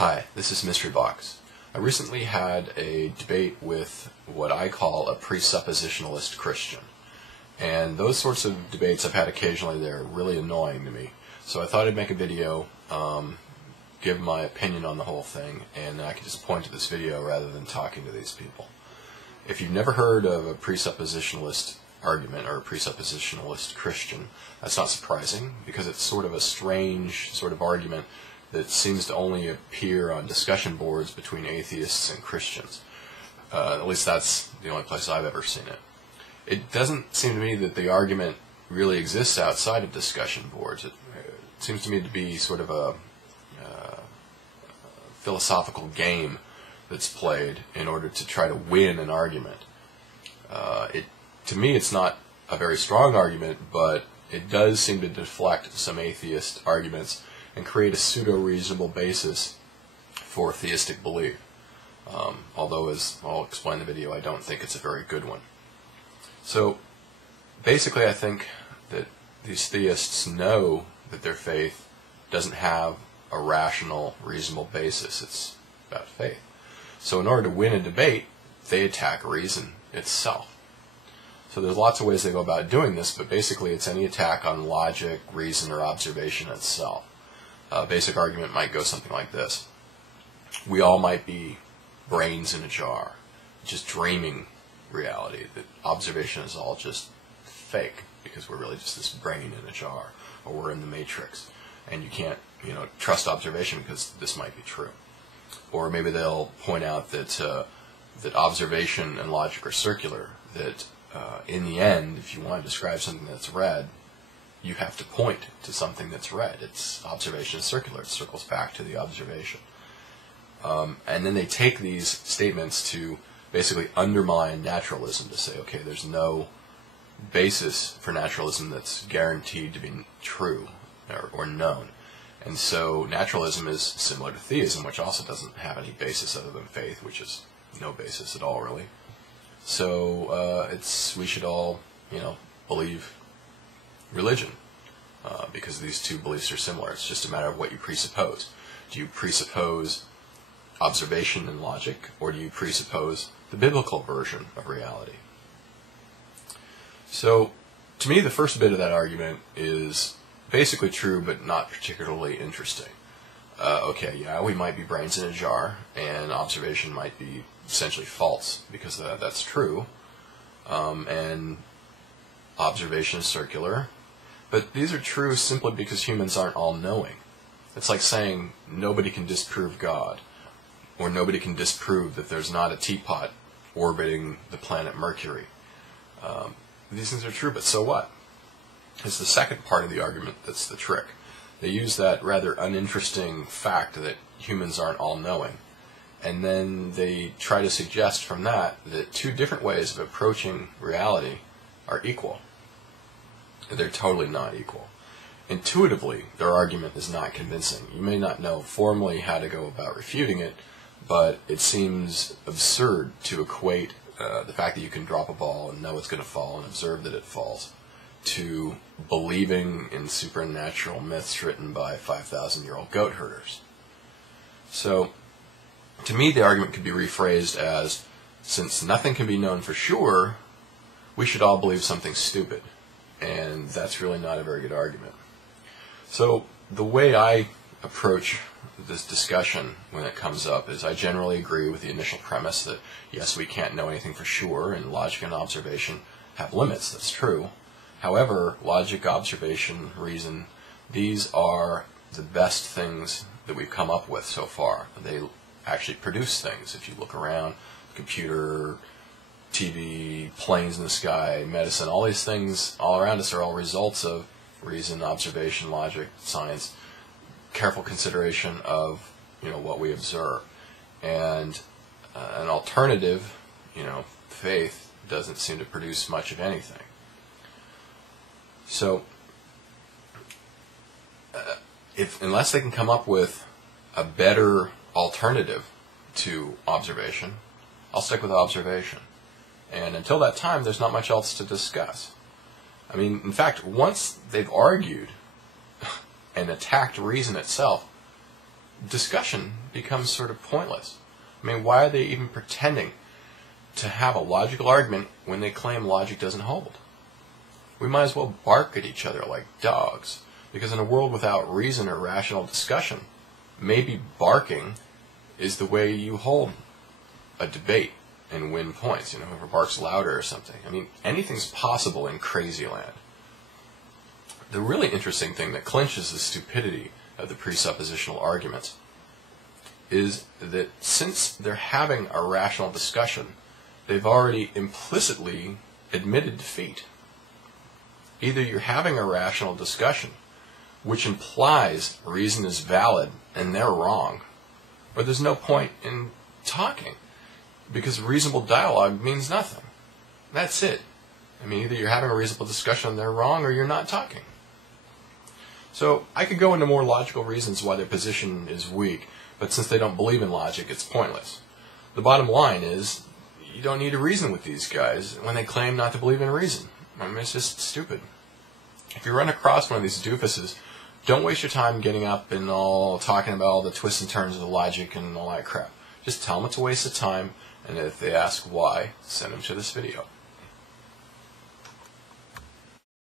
Hi, this is Mystery Box. I recently had a debate with what I call a presuppositionalist Christian. And those sorts of debates I've had occasionally. They're really annoying to me. So I thought I'd make a video, give my opinion on the whole thing, and I could just point to this video rather than talking to these people. If you've never heard of a presuppositionalist argument or a presuppositionalist Christian, that's not surprising, because it's sort of a strange sort of argument that seems to only appear on discussion boards between atheists and Christians. At least that's the only place I've ever seen it. It doesn't seem to me that the argument really exists outside of discussion boards. It seems to me to be sort of a philosophical game that's played in order to try to win an argument. To me, it's not a very strong argument, but it does seem to deflect some atheist arguments and create a pseudo-reasonable basis for theistic belief. Although, as I'll explain in the video, I don't think it's a very good one. So, basically I think that these theists know that their faith doesn't have a rational, reasonable basis. It's about faith. So in order to win a debate, they attack reason itself. So there's lots of ways they go about doing this, but basically it's any attack on logic, reason, or observation itself. A basic argument might go something like this. We all might be brains in a jar, just dreaming reality. That observation is all just fake, because we're really just this brain in a jar, or we're in the Matrix, and you can't, trust observation because this might be true. Or maybe they'll point out that that observation and logic are circular. That in the end, if you want to describe something that's red, you have to point to something that's red. It's observation is circular. It circles back to the observation. And then they take these statements to basically undermine naturalism, to say, okay, there's no basis for naturalism that's guaranteed to be true or known. And so naturalism is similar to theism, which also doesn't have any basis other than faith, which is no basis at all, really. So we should all, believe religion, because these two beliefs are similar. It's just a matter of what you presuppose. Do you presuppose observation and logic, or do you presuppose the biblical version of reality? So, to me, the first bit of that argument is basically true, but not particularly interesting. Okay, yeah, we might be brains in a jar, and observation might be essentially false, because that's true, and observation is circular, but these are true simply because humans aren't all-knowing. It's like saying nobody can disprove God, or nobody can disprove that there's not a teapot orbiting the planet Mercury. These things are true, but so what? It's the second part of the argument that's the trick. They use that rather uninteresting fact that humans aren't all-knowing, and then they try to suggest from that two different ways of approaching reality are equal. They're totally not equal. Intuitively, their argument is not convincing. You may not know formally how to go about refuting it, but it seems absurd to equate the fact that you can drop a ball and know it's going to fall and observe that it falls to believing in supernatural myths written by 5,000-year-old goat herders. So, to me, the argument could be rephrased as, since nothing can be known for sure, we should all believe something stupid. And that's really not a very good argument. So, the way I approach this discussion when it comes up is I generally agree with the initial premise that, yes, we can't know anything for sure, and logic and observation have limits. That's true. However, logic, observation, reason, these are the best things that we've come up with so far. They actually produce things. If you look around, computer, TV, planes in the sky, medicine, all these things all around us are all results of reason, observation, logic, science, careful consideration of what we observe. And an alternative, faith, doesn't seem to produce much of anything. So, unless they can come up with a better alternative to observation, I'll stick with observation. And until that time, there's not much else to discuss. I mean, in fact, once they've argued and attacked reason itself, discussion becomes sort of pointless. I mean, why are they even pretending to have a logical argument when they claim logic doesn't hold? We might as well bark at each other like dogs, because in a world without reason or rational discussion, maybe barking is the way you hold a debate and win points. You know, whoever barks louder or something. I mean, anything's possible in crazy land. The really interesting thing that clinches the stupidity of the presuppositional arguments is that since they're having a rational discussion, they've already implicitly admitted defeat. Either you're having a rational discussion, which implies reason is valid and they're wrong, or there's no point in talking, because reasonable dialogue means nothing. That's it. I mean, either you're having a reasonable discussion and they're wrong, or you're not talking. So I could go into more logical reasons why their position is weak, but since they don't believe in logic, it's pointless. The bottom line is, you don't need to reason with these guys when they claim not to believe in reason. I mean, it's just stupid. If you run across one of these doofuses, don't waste your time getting up and all talking about all the twists and turns of the logic and all that crap. Just tell them it's a waste of time, and if they ask why, send them to this video.